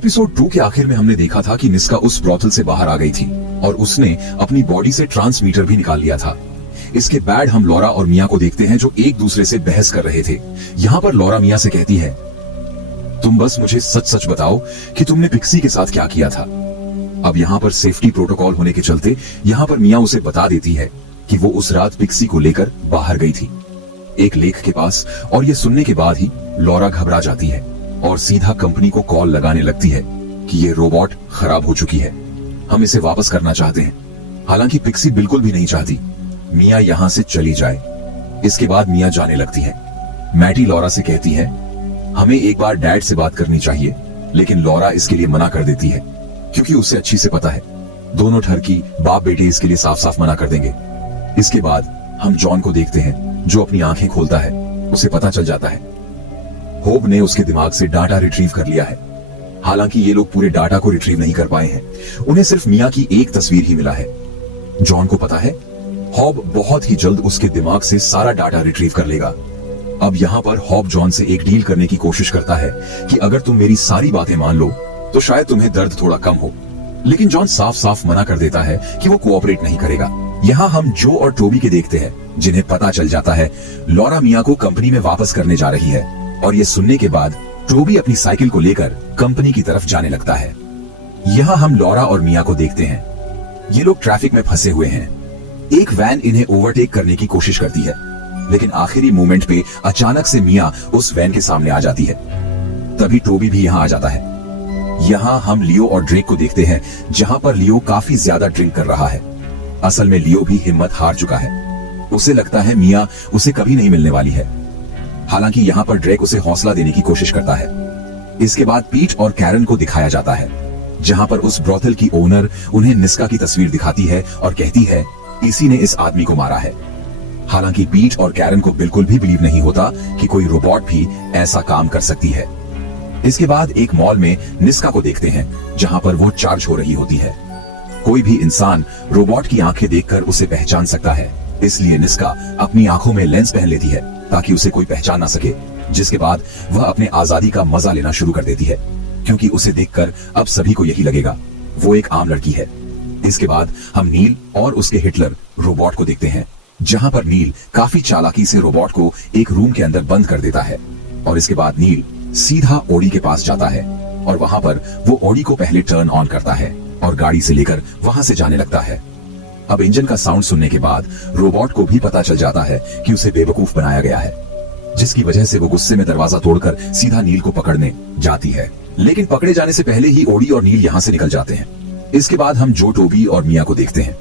Episode 2 के आखिर में हमने देखा था कि निस्का उस ब्रॉथल से बाहर आ गई थी और उसने अपनी बॉडी से ट्रांसमीटर भी निकाल लिया था। इसके बाद हम लॉरा और मिया को देखते हैं जो एक दूसरे से बहस कर रहे थे। यहाँ पर लॉरा मिया से कहती है, तुम बस मुझे सच सच बताओ कि तुमने पिक्सी के साथ क्या किया था। अब यहाँ पर सेफ्टी प्रोटोकॉल होने के चलते यहाँ पर मिया उसे बता देती है कि वो उस रात पिक्सी को लेकर बाहर गई थी एक लेक के पास। और ये सुनने के बाद ही लॉरा घबरा जाती है और सीधा कंपनी को कॉल लगाने लगती है कि ये रोबोट खराब हो चुकी है, हम इसे वापस करना चाहते हैं। हालांकि पिक्सी बिल्कुल भी नहीं चाहती मिया यहाँ से चली जाए। इसके बाद मिया जाने लगती है। मैटी लॉरा से कहती है, हमें एक बार डैड से बात करनी चाहिए, लेकिन लॉरा इसके लिए मना कर देती है क्योंकि उसे अच्छी से पता है दोनों ठरकी बाप बेटे इसके लिए साफ साफ मना कर देंगे। इसके बाद हम जॉन को देखते हैं जो अपनी आंखें खोलता है। उसे पता चल जाता है होब ने उसके दिमाग से डाटा रिट्रीव कर लिया है। हालांकि ये लोग पूरे डाटा को रिट्रीव नहीं कर पाए हैं, उन्हें सिर्फ मिया की एक तस्वीर ही मिला है। जॉन को पता है हॉब बहुत ही जल्द उसके दिमाग से सारा डाटा रिट्रीव कर लेगा। अब यहाँ पर हॉब जॉन से एक डील करने की कोशिश करता है कि अगर तुम मेरी सारी बातें मान लो तो शायद तुम्हें दर्द थोड़ा कम हो, लेकिन जॉन साफ साफ मना कर देता है कि वो कोऑपरेट नहीं करेगा। यहाँ हम जो और टोबी के देखते हैं जिन्हें पता चल जाता है लॉरा मिया को कंपनी में वापस करने जा रही है। और ये सुनने के बाद टोबी अपनी साइकिल को लेकर कंपनी की तरफ जाने लगता है। यहाँ हम लॉरा और मिया को देखते हैं। ये लोग ट्रैफिक में फंसे हुए हैं। एक वैन इन्हें ओवरटेक करने की कोशिश करती है, लेकिन आखिरी मोमेंट पे अचानक से मिया उस वैन के सामने आ जाती है। तभी टोबी भी यहाँ आ जाता है। यहाँ हम लियो और ड्रेक को देखते हैं, जहाँ पर लियो काफी ज्यादा ड्रिंक कर रहा है। असल में लियो भी हिम्मत हार चुका है। उसे लगता है मिया उसे कभी नहीं मिलने वाली है। हालांकि यहाँ पर ड्रेक उसे हौसला देने की कोशिश करता है। इसके बाद पीट और कैरन को दिखाया जाता है, जहाँ पर उस ब्रॉथल की ओनर उन्हें निस्का की तस्वीर दिखाती है और कहती है इसी ने इस आदमी को मारा है। हालांकि पीट और कैरन को बिल्कुल भी बिलीव नहीं होता कि कोई रोबोट भी ऐसा काम कर सकती है। इसके बाद एक मॉल में निस्का को देखते हैं, जहाँ पर वो चार्ज हो रही होती है। कोई भी इंसान रोबोट की आंखें देखकर उसे पहचान सकता है, इसलिए निस्का अपनी आंखों में लेंस पहन लेती है ताकि उसे कोई पहचान ना सके। जिसके बाद वह अपने आजादी का मजा लेना शुरू कर देती है, क्योंकि उसे देखकर अब सभी को यही लगेगा वो एक आम लड़की है। इसके बाद हम नील और उसके हिटलर रोबोट को देखते हैं, जहां पर नील काफी चालाकी से रोबोट को एक रूम के अंदर बंद कर देता है। और इसके बाद नील सीधा ओडी के पास जाता है और वहां पर वो ओडी को पहले टर्न ऑन करता है और गाड़ी से लेकर वहां से जाने लगता है। अब इंजन का साउंड सुनने के बाद रोबोट को भी पता चल जाता है कि उसे बेवकूफ बनाया गया है, जिसकी वजह से वो गुस्से में दरवाजा तोड़कर सीधा नील को पकड़ने जाती है। लेकिन पकड़े जाने से पहले ही ओडी और नील यहाँ से निकल जाते हैं। इसके बाद हम जो टोबी और मिया को देखते हैं,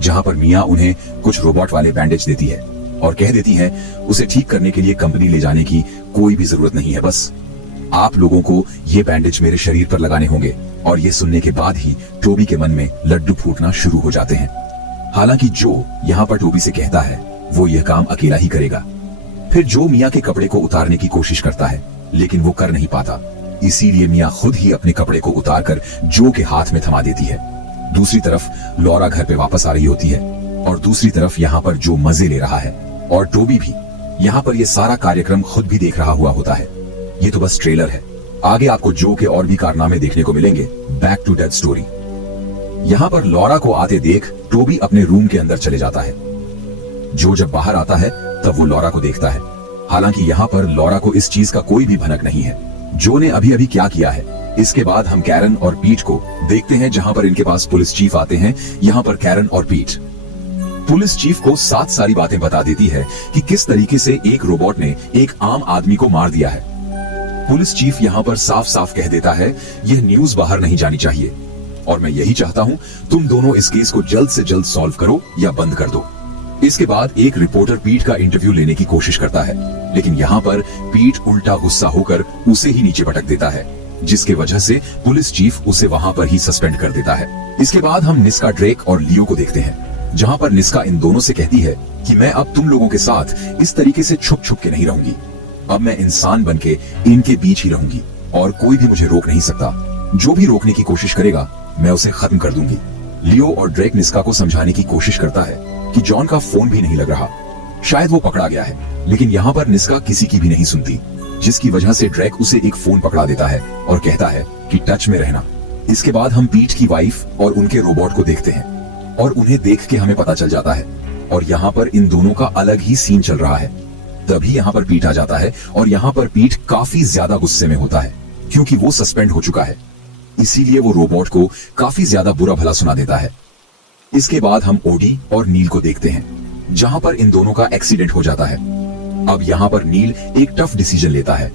जहाँ पर मिया उन्हें कुछ रोबोट वाले बैंडेज देती है और कह देती है उसे ठीक करने के लिए कंपनी ले जाने की कोई भी जरूरत नहीं है, बस आप लोगों को ये बैंडेज मेरे शरीर पर लगाने होंगे। और ये सुनने के बाद ही टोबी के मन में लड्डू फूटना शुरू हो जाते हैं। हालांकि जो यहाँ पर टोबी से कहता है वो यह काम अकेला ही करेगा। फिर जो मिया के कपड़े को उतारने की कोशिश करता है, लेकिन वो कर नहीं पाता। इसीलिए मिया खुद ही अपने कपड़े को उतारकर जो के हाथ में थमा देती है। दूसरी तरफ लॉरा घर पे वापस आ रही होती है और दूसरी तरफ यहाँ पर जो मजे ले रहा है, और टोबी भी यहाँ पर ये सारा कार्यक्रम खुद भी देख रहा हुआ होता है। ये तो बस ट्रेलर है, आगे आपको जो के और भी कारनामे देखने को मिलेंगे। Back to death story. यहाँ पर लॉरा को आते देख टोबी अपने रूम के अंदर चले जाता है। जो जब बाहर आता है तब वो लॉरा को देखता है। हालांकि यहाँ पर लॉरा को इस चीज का कोई भी भनक नहीं है जो ने अभी अभी क्या किया है। इसके बाद हम कैरन और पीट को देखते हैं, जहाँ पर इनके पास पुलिस चीफ आते हैं। यहाँ पर कैरन और पीट पुलिस चीफ को सारी बातें बता देती है कि किस तरीके से एक रोबोट ने एक आम आदमी को मार दिया है। पुलिस चीफ यहाँ पर साफ साफ कह देता है यह न्यूज बाहर नहीं जानी चाहिए और मैं यही चाहता हूँ तुम दोनों इस केस को जल्द से जल्द सॉल्व करो या बंद कर दो। इसके बाद एक रिपोर्टर पीट का इंटरव्यू लेने की कोशिश करता है, लेकिन यहाँ पर पीट उल्टा गुस्सा होकर उसे ही नीचे पटक देता है, जिसके वजह से पुलिस चीफ उसे वहाँ पर ही सस्पेंड कर देता है। इसके बाद हम निस्का, ड्रेक और लियो को देखते हैं, जहाँ पर निस्का इन दोनों से कहती है कि मैं अब तुम लोगों के साथ इस तरीके से छुप छुप के नहीं रहूंगी। अब मैं इंसान बनके इनके बीच ही रहूंगी और कोई भी मुझे रोक नहीं सकता। जो भी रोकने की कोशिश करेगा मैं उसे खत्म कर दूंगी। लियो और ड्रेक निस्का को समझाने की कोशिश करता है कि जॉन का फोन भी नहीं लग रहा, शायद वो पकड़ा गया है, लेकिन यहाँ पर निस्का किसी की भी नहीं सुनती, जिसकी वजह से ड्रैक उसे एक फोन पकड़ा देता है और कहता है कि टच में रहना। इसके बाद हम पीट की वाइफ और उनके रोबोट को देखते हैं और उन्हें देख के हमें पता चल जाता है और यहाँ पर इन दोनों का अलग ही सीन चल रहा है। तभी यहाँ पर पीट आ जाता है और यहाँ पर पीट काफी ज्यादा गुस्से में होता है क्योंकि वो सस्पेंड हो चुका है, इसीलिए वो रोबोट को काफी ज्यादा बुरा भला सुना देता है। इसके बाद हम ओडी और नील को देखते हैं जहां पर इन दोनों का एक्सीडेंट हो जाता है। अब यहाँ पर नील एक टफ डिसीजन लेता है।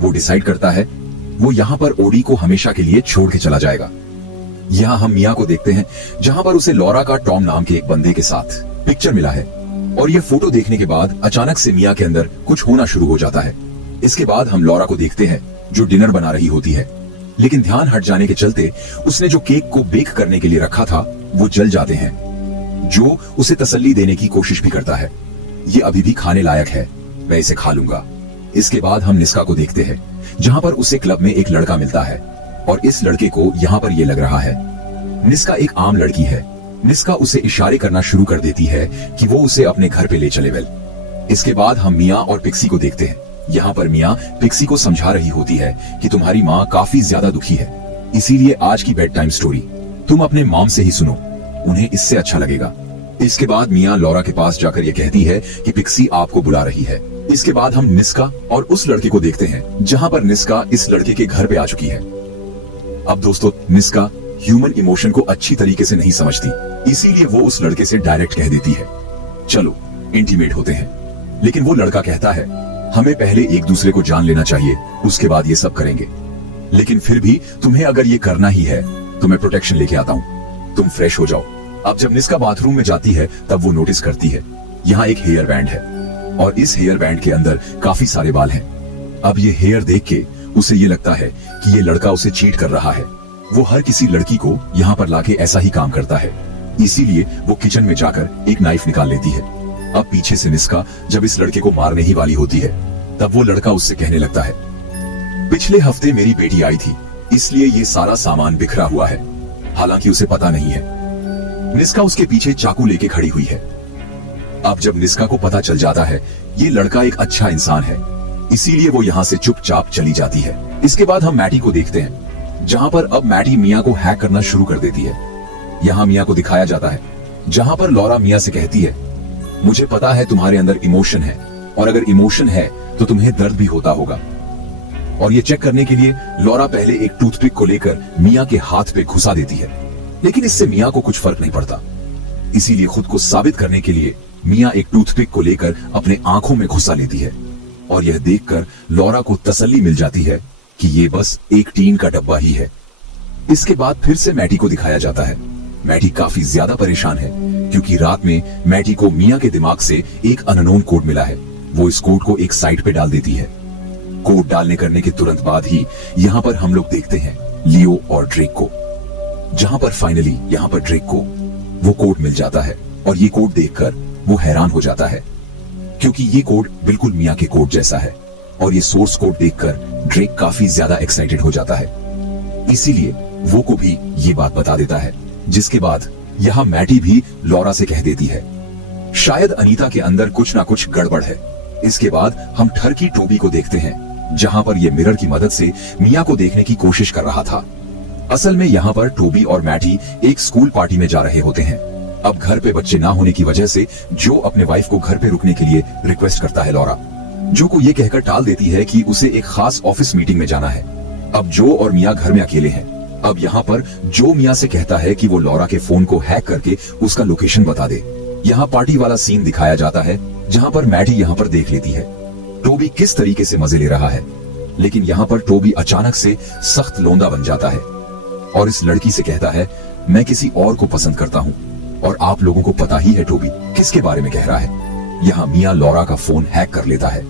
वो डिसाइड करता है वो यहाँ पर ओडी को हमेशा के लिए छोड़ के चला जाएगा। यहाँ हम मिया को देखते हैं जहां पर उसे लॉरा का टॉम नाम के एक बंदे के साथ पिक्चर मिला है और ये फोटो देखने के बाद अचानक से मिया के अंदर कुछ होना शुरू हो जाता है। इसके बाद हम लॉरा को देखते हैं जो डिनर बना रही होती है, लेकिन ध्यान हट जाने के चलते उसने जो केक को बेक करने के लिए रखा था वो जल जाते हैं, जो उसे तसल्ली देने की कोशिश भी करता है। ये अभी भी खाने लायक है, मैं इसे खा लूंगा। इसके बाद हम निस्का को देखते हैं जहां पर उसे क्लब में एक लड़का मिलता है और इस लड़के को यहाँ पर ये लग रहा है निस्का एक आम लड़की है। निस्का उसे इशारे करना शुरू कर देती है कि वो उसे अपने घर पे ले चले। वेल, इसके बाद हम मिया और पिक्सी को देखते हैं। यहाँ पर मिया पिक्सी को समझा रही होती है कि तुम्हारी माँ काफी ज्यादा दुखी है, इसीलिए आज की बेड टाइम स्टोरी तुम अपने मॉम से ही सुनो, उन्हें इससे अच्छा लगेगा। इसके बाद मिया लॉरा के पास जाकर ये कहती है कि पिक्सी आपको बुला रही है। इसके बाद हम निस्का और उस लड़के को देखते हैं जहां पर निस्का इस लड़के के घर पे आ चुकी है। अब दोस्तों, निस्का ह्यूमन इमोशन को अच्छी तरीके से नहीं समझती, इसीलिए वो उस लड़के से डायरेक्ट कह देती है चलो इंटीमेट होते हैं। लेकिन वो लड़का कहता है हमें पहले एक दूसरे को जान लेना चाहिए, उसके बाद ये सब करेंगे। लेकिन फिर भी तुम्हें अगर ये करना ही है तो मैं प्रोटेक्शन लेके आता हूँ, तुम फ्रेश हो जाओ। अब जब निस्का बाथरूम में जाती है तब वो नोटिस करती है यहाँ एक हेयर बैंड है और इस हेयर बैंड के अंदर काफी सारे बाल हैं। अब ये हेयर देख के उसे ये लगता है कि ये लड़का उसे चीट कर रहा है। वो हर किसी लड़की को यहाँ पर लाके ऐसा ही काम करता है, इसीलिए वो किचन में जाकर एक नाइफ निकाल लेती है। अब पीछे से निस्का जब इस लड़के को मारने ही वाली होती है तब वो लड़का उससे कहने लगता है पिछले हफ्ते मेरी बेटी आई थी, इसलिए ये सारा सामान बिखरा हुआ है। हालांकि उसे पता नहीं है निस्का उसके पीछे चाकू लेके खड़ी हुई है। अब जब निस्का को पता चल जाता है ये लड़का एक अच्छा इंसान है, इसीलिए वो यहाँ से चुपचाप चली जाती है। इसके बाद हम मैटी को देखते हैं जहां पर अब मैटी मिया को हैक करना शुरू कर देती है। यहाँ मिया को दिखाया जाता है जहां पर लॉरा मिया से कहती है मुझे पता है तुम्हारे अंदर इमोशन है और अगर इमोशन है तो तुम्हें दर्द भी होता होगा। और ये चेक करने के लिए लॉरा पहले एक टूथपिक को लेकर मिया के हाथ पे घुसा देती है, लेकिन इससे मिया को कुछ फर्क नहीं पड़ता। इसीलिए खुद को साबित करने के लिए मिया एक टूथपिक को लेकर अपने आंखों में घुसा लेती है और यह देखकर लॉरा को तसल्ली मिल जाती है कि ये बस एक टीन का डब्बा ही है। इसके बाद फिर से मैटी को दिखाया जाता है। मैटी काफी ज्यादा परेशान है क्योंकि रात में मैटी को मिया के दिमाग से एक अननोन कोड मिला है। वो इस कोड को एक साइट पे डाल देती है। कोड डालने करने के तुरंत बाद ही यहाँ पर हम लोग देखते हैं लियो और ड्रेक को, जहां पर फाइनली यहाँ पर ड्रेक को वो कोड मिल जाता है और ये कोड देखकर वो हैरान हो जाता है क्योंकि ये कोड बिल्कुल मिया के कोड जैसा है और ये सोर्स कोड देखकर ड्रेक काफी ज्यादा एक्साइटेड हो जाता है। इसीलिए वो को भी ये बात बता देता है, जिसके बाद यहाँ मैटी भी लॉरा से कह देती है शायद अनीता के अंदर कुछ ना कुछ गड़बड़ है। इसके बाद हम ठरकी टोबी को देखते हैं जहां पर ये मिरर की मदद से मिया को देखने की कोशिश कर रहा था। असल में यहाँ पर टोबी और मैटी एक स्कूल पार्टी में जा रहे होते हैं। अब घर पे बच्चे ना होने की वजह से जो अपने वाइफ को घर पे रुकने के लिए रिक्वेस्ट करता है लॉरा, जो को ये कहकर टाल देती है कि उसे एक खास ऑफिस मीटिंग में जाना है। अब जो और मिया घर में अकेले हैं। अब यहाँ पर जो मिया से कहता है कि वो लॉरा के फोन को हैक करके उसका लोकेशन बता दे। यहाँ पार्टी वाला सीन दिखाया जाता है जहाँ पर मैटी यहाँ पर देख लेती है टोबी किस तरीके से मजे ले रहा है, लेकिन यहाँ पर टोबी अचानक से सख्त लोंदा बन जाता है और इस लड़की से कहता है मैं किसी और को पसंद करता हूँ और आप लोगों को पता ही है टोबी किसके बारे में कह रहा है। यहाँ मिया लॉरा का फोन हैक कर लेता है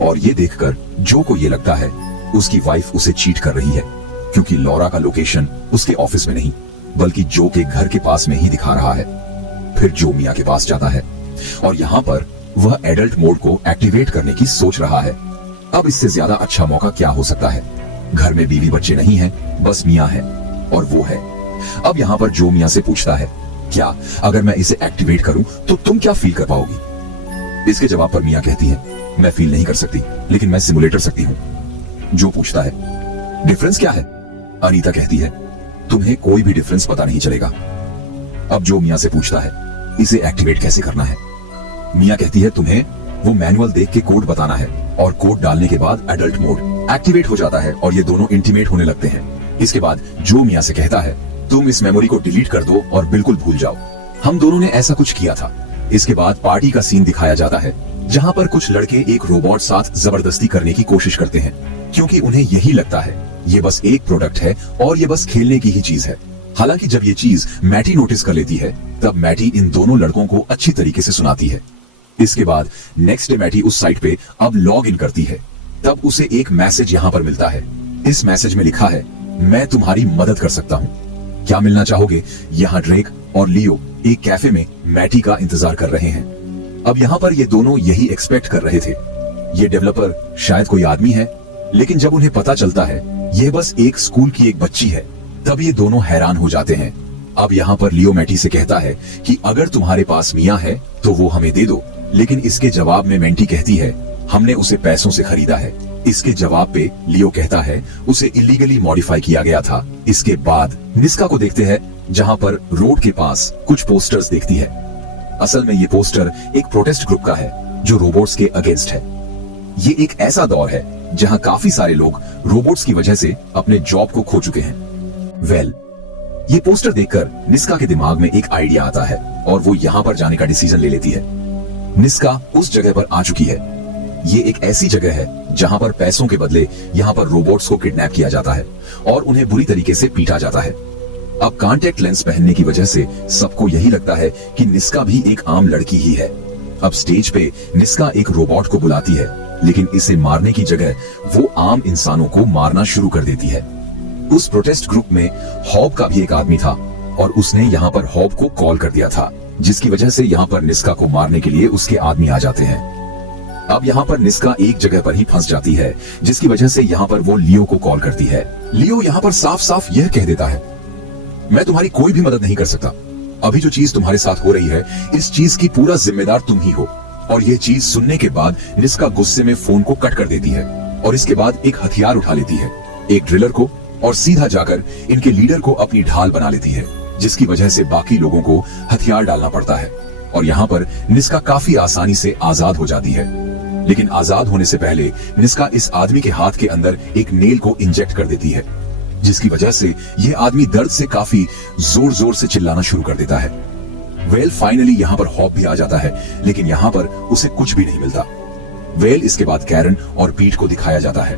और ये देखकर जो को ये लगता है उसकी वाइफ उसे चीट कर रही है क्योंकि लॉरा का लोकेशन उसके ऑफिस में नहीं बल्कि जो के घर के पास में ही दिखा रहा है। फिर जो मिया के पास जाता है और यहाँ पर वह एडल्ट मोड को एक्टिवेट करने की सोच रहा है। अब इससे ज्यादा अच्छा मौका क्या हो सकता है। घर में बीवी बच्चे नहीं है, बस मिया है और वो है। अब यहाँ पर जो मिया से पूछता है क्या अगर मैं इसे एक्टिवेट करूं तो तुम क्या फील कर पाओगी। इसके जवाब पर मिया कहती है मैं फील नहीं कर सकती, लेकिन मैं सिमुलेट कर सकती हूँ। जो पूछता है डिफरेंस क्या है? अनीता कहती है तुम्हें कोई भी डिफरेंस पता नहीं चलेगा। अब जो मिया से पूछता है इसे एक्टिवेट कैसे करना है? मिया कहती है तुम्हें वो मैनुअल देख के कोड बताना है और कोड डालने के बाद एडल्ट मोड एक्टिवेट हो जाता है और ये दोनों इंटीमेट होने लगते हैं। इसके बाद जो मिया से कहता है तुम इस मेमोरी को डिलीट कर दो और बिल्कुल भूल जाओ। हम दोनों ने ऐसा कुछ किया था। इसके बाद पार्टी का सीन दिखाया जाता है जहाँ पर कुछ लड़के एक रोबोट साथ जबरदस्ती करने की कोशिश करते हैं, क्योंकि उन्हें यही लगता है ये बस एक प्रोडक्ट है और ये बस खेलने की ही चीज है। हालांकि जब ये चीज मैटी नोटिस कर लेती है तब मैटी इन दोनों लड़कों को अच्छी तरीके से सुनाती है। इसके बाद नेक्स्ट डे मैटी उस साइट पे अब लॉग इन करती है। तब उसे एक मैसेज यहाँ पर मिलता है। इस मैसेज में लिखा है मैं तुम्हारी मदद कर सकता हूँ, क्या मिलना चाहोगे? यहाँ ड्रेक और लियो एक कैफे में मैटी का इंतजार कर रहे हैं। अब यहाँ पर ये दोनों यही एक्सपेक्ट कर रहे थे ये डेवलपर शायद कोई आदमी है, लेकिन जब उन्हें पता चलता है ये बस एक स्कूल की एक बच्ची है तब ये दोनों हैरान हो जाते हैं। अब यहाँ पर लियो मैटी से कहता है कि अगर तुम्हारे पास मिया है तो वो हमें दे दो, लेकिन इसके जवाब में मैटी कहती है हमने उसे पैसों से खरीदा है। इसके जवाब पे लियो कहता है उसे इलीगली मॉडिफाई किया गया था। इसके बाद निस्का को देखते हैं जहाँ पर रोड के पास कुछ पोस्टर्स देखती है। असल में ये पोस्टर एक प्रोटेस्ट ग्रुप का है जो रोबोट्स के अगेंस्ट है। ये एक ऐसा दौर है जहां काफी सारे लोग रोबोट्स की वजह से अपने जॉब को खो चुके हैं। ये पोस्टर देखकर निस्का के दिमाग में एक आइडिया आता है और वो यहाँ पर जाने का डिसीजन ले लेती है। निस्का उस जगह पर आ चुकी है। ये एक ऐसी जगह है जहां पर पैसों के बदले यहाँ पर रोबोट्स को किडनैप किया जाता है और उन्हें बुरी तरीके से पीटा जाता है। अब कांटेक्ट लेंस पहनने की वजह से सबको यही लगता है कि निस्का भी एक आम लड़की ही है। अब स्टेज पे निस्का एक रोबोट को बुलाती है, लेकिन इसे मारने की जगह वो आम इंसानों को मारना शुरू कर देती है। उस प्रोटेस्ट ग्रुप में हॉब का भी एक आदमी था और उसने यहाँ पर हॉब को कॉल कर दिया था, जिसकी वजह से यहाँ पर निस्का को मारने के लिए उसके आदमी आ जाते हैं। अब यहाँ पर निस्का एक जगह पर ही फंस जाती है, जिसकी वजह से यहाँ पर वो लियो को कॉल करती है। लियो यहाँ पर साफ साफ यह कह देता है मैं तुम्हारी कोई भी मदद नहीं कर सकता। अभी जो चीज तुम्हारे साथ हो रही है इस चीज की पूरा जिम्मेदार तुम ही हो। और ये चीज सुनने के बाद निस्का गुस्से में फोन को कट कर देती है और इसके बाद एक हथियार उठा लेती है, एक ड्रिलर को, और सीधा जाकर इनके लीडर को अपनी ढाल बना लेती है, जिसकी वजह से बाकी लोगों को हथियार डालना पड़ता है। और यहाँ पर निस्का काफी आसानी से आजाद हो जाती है। लेकिन आजाद होने से पहले निस्का इस आदमी के हाथ के अंदर एक नेल को इंजेक्ट कर देती है, जिसकी वजह से यह आदमी दर्द से काफी जोर जोर से चिल्लाना शुरू कर देता है। फाइनली यहाँ पर हॉब भी आ जाता है, लेकिन यहाँ पर उसे कुछ भी नहीं मिलता। इसके बाद कैरन और पीट को दिखाया जाता है।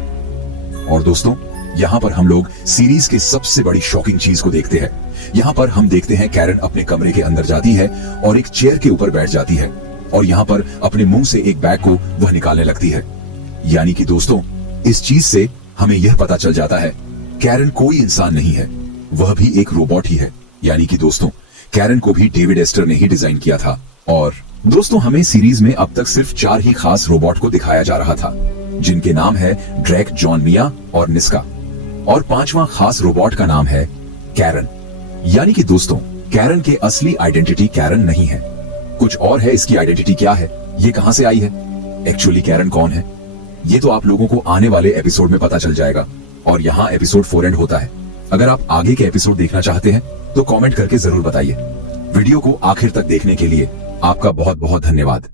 और दोस्तों यहाँ पर हम लोग सीरीज की सबसे बड़ी शॉकिंग चीज को देखते हैं। यहाँ पर हम देखते हैं कैरन अपने कमरे के अंदर जाती है और एक चेयर के ऊपर बैठ जाती है और यहाँ पर अपने मुंह से एक बैग को वह निकालने लगती है। यानी कि दोस्तों इस चीज से हमें यह पता चल जाता है कैरन कोई इंसान नहीं है, वह भी एक रोबोट ही है। यानी कि दोस्तों कैरन को भी डेविड एस्टर ने ही डिजाइन किया था। और दोस्तों हमें सीरीज में अब तक सिर्फ 4 ही खास रोबोट को दिखाया जा रहा था, जिनके नाम है ड्रेक, जॉन, मिया और निस्का। और 5वां खास रोबोट का नाम है कैरन। यानी कि दोस्तों कैरन के असली आइडेंटिटी कैरन नहीं है, कुछ और है। इसकी आइडेंटिटी क्या है, ये कहां से आई है, एक्चुअली कैरन कौन है, ये तो आप लोगों को आने वाले एपिसोड में पता चल जाएगा। और यहाँ एपिसोड 4 एंड होता है। अगर आप आगे के एपिसोड देखना चाहते हैं तो कमेंट करके जरूर बताइए। वीडियो को आखिर तक देखने के लिए आपका बहुत बहुत धन्यवाद।